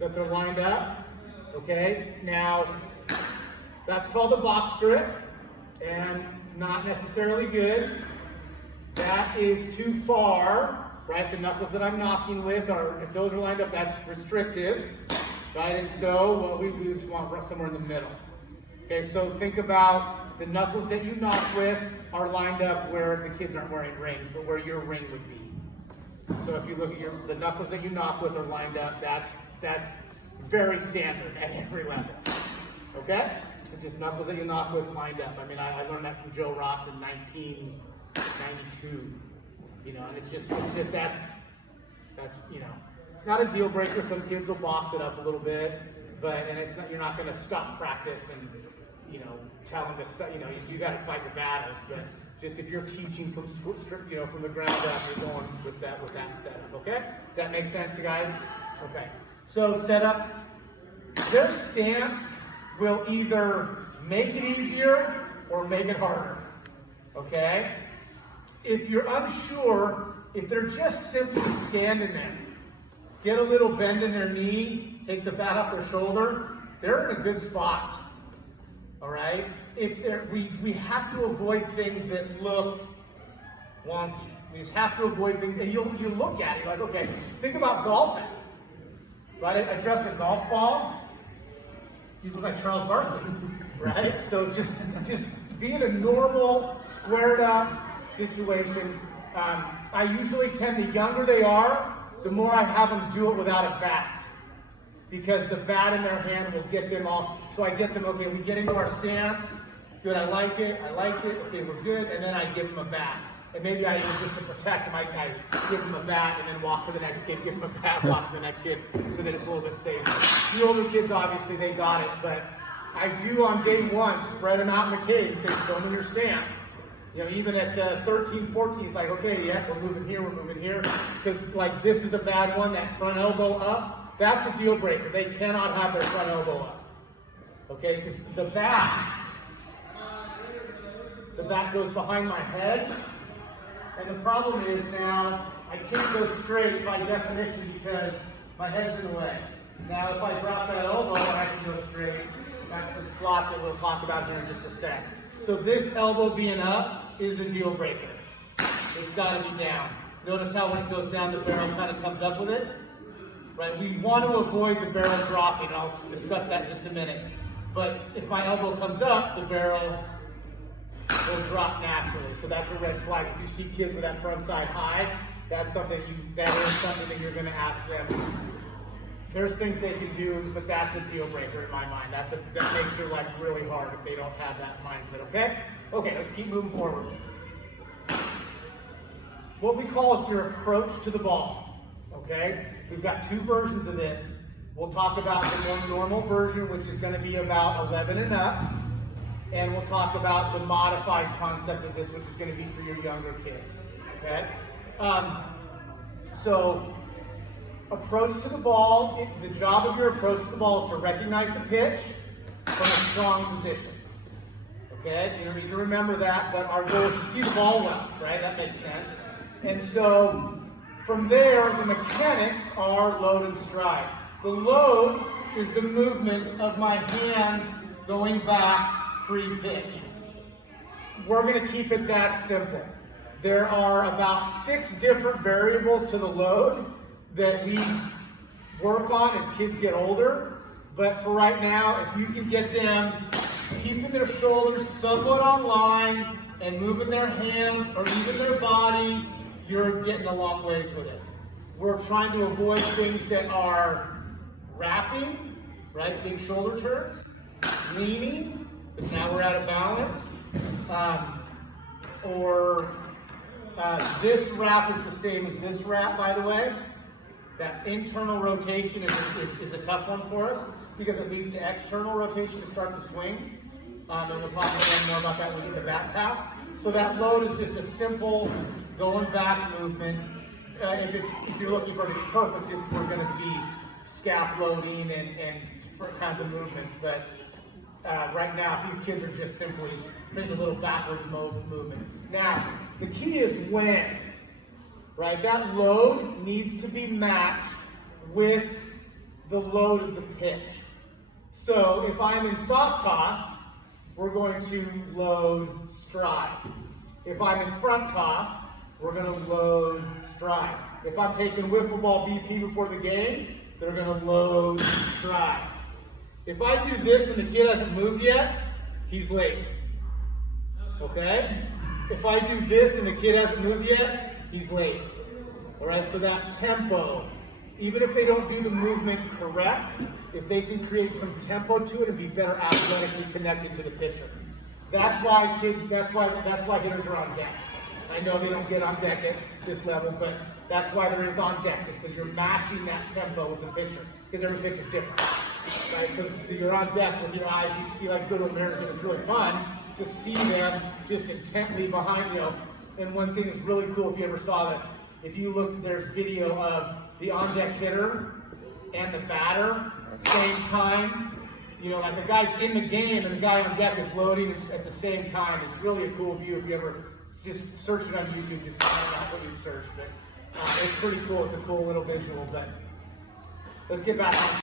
that they're lined up. Okay, now that's called a box grip and not necessarily good. That is too far, right? The knuckles that I'm knocking with are, if those are lined up, that's restrictive, right? And so what we just want somewhere in the middle. Okay, so think about the knuckles that you knock with are lined up where the kids aren't wearing rings, but where your ring would be. So if you look at the knuckles that you knock with are lined up, that's very standard at every level. Okay? So just knuckles that you knock with lined up. I mean, I learned that from Joe Ross in 1992. You know, and it's just that's you know, not a deal breaker. Some kids will box it up a little bit, and it's not, you're not going to stop practice and, you know, tell them to stop. You know, you got to fight your battles, but just if you're teaching from from the ground up, you're going with that setup. Okay? Does that make sense to you guys? Okay. So setup. Their stance will either make it easier or make it harder. Okay? If you're unsure, if they're just simply standing there, get a little bend in their knee, take the bat off their shoulder, they're in a good spot. All right? We have to avoid things that look wonky. We just have to avoid things, and you look at it like, okay, think about golfing. Right? Address a golf ball, you look like Charles Barkley, right? So just be in a normal, squared up situation. I usually tend, the younger they are, the more I have them do it without a bat. Because the bat in their hand will get them all. So I get them, okay, we get into our stance. Good, I like it. Okay, we're good. And then I give them a bat. And maybe I even, just to protect them, I give them a bat and then walk to the next kid, give them a bat, walk to the next kid, so that it's a little bit safer. The older kids, obviously, they got it. But I do on day one spread them out in the cage and say, show me your stance. You know, even at 13, 14, it's like, okay, yeah, we're moving here. Because, like, this is a bad one, that front elbow up, that's a deal breaker. They cannot have their front elbow up. Okay, because the bat goes behind my head. And the problem is now, I can't go straight by definition because my head's in the way. Now, if I drop that elbow and I can go straight, that's the slot that we'll talk about here in just a sec. So this elbow being up is a deal breaker. It's got to be down. Notice how when it goes down, the barrel kind of comes up with it? Right? We want to avoid the barrel dropping. I'll discuss that in just a minute. But if my elbow comes up, the barrel will drop naturally. So that's a red flag. If you see kids with that front side high, that is something that you're going to ask them. There's things they can do, but that's a deal breaker in my mind. That makes their life really hard if they don't have that mindset, okay? Okay, let's keep moving forward. What we call is your approach to the ball, okay? We've got two versions of this. We'll talk about the more normal version, which is going to be about 11 and up. And we'll talk about the modified concept of this, which is going to be for your younger kids, okay? So, approach to the ball, the job of your approach to the ball is to recognize the pitch from a strong position, okay? You don't need to remember that, but our goal is to see the ball well, right? That makes sense. And so, from there, the mechanics are load and stride. The load is the movement of my hands going back pre-pitch. We're going to keep it that simple. There are about 6 different variables to the load that we work on as kids get older. But for right now, if you can get them keeping their shoulders somewhat on line and moving their hands or even their body, you're getting a long ways with it. We're trying to avoid things that are wrapping, right? Big shoulder turns, leaning, because now we're out of balance, this wrap is the same as this wrap, by the way. That internal rotation is a tough one for us because it leads to external rotation to start the swing. And we'll talk a little more about that when we get the back path. So that load is just a simple going back movement. If you're looking for it to be perfect, we're going to be scap loading and different kinds of movements. But right now, these kids are just simply doing a little backwards movement. Now, the key is when, right? That load needs to be matched with the load of the pitch. So if I'm in soft toss, we're going to load stride. If I'm in front toss, we're going to load stride. If I'm taking wiffle ball BP before the game, they're going to load stride. If I do this and the kid hasn't moved yet, he's late. Okay? If I do this and the kid hasn't moved yet, he's late. All right, so that tempo, even if they don't do the movement correct, if they can create some tempo to it and be better athletically connected to the pitcher. That's why hitters are on deck. I know they don't get on deck at this level, but that's why there is on deck, is because you're matching that tempo with the pitcher, because every pitcher's different. Right? So you're on deck with your eyes, you can see like Goodwin Management. It's really fun to see them just intently behind you. And one thing that's really cool, if you ever saw this, if you look, there's video of the on-deck hitter and the batter, same time. You know, like the guy's in the game and the guy on deck is loading at the same time. It's really a cool view if you ever just search it on YouTube. Just I don't know what you'd search, but it's pretty cool. It's a cool little visual. But let's get back on.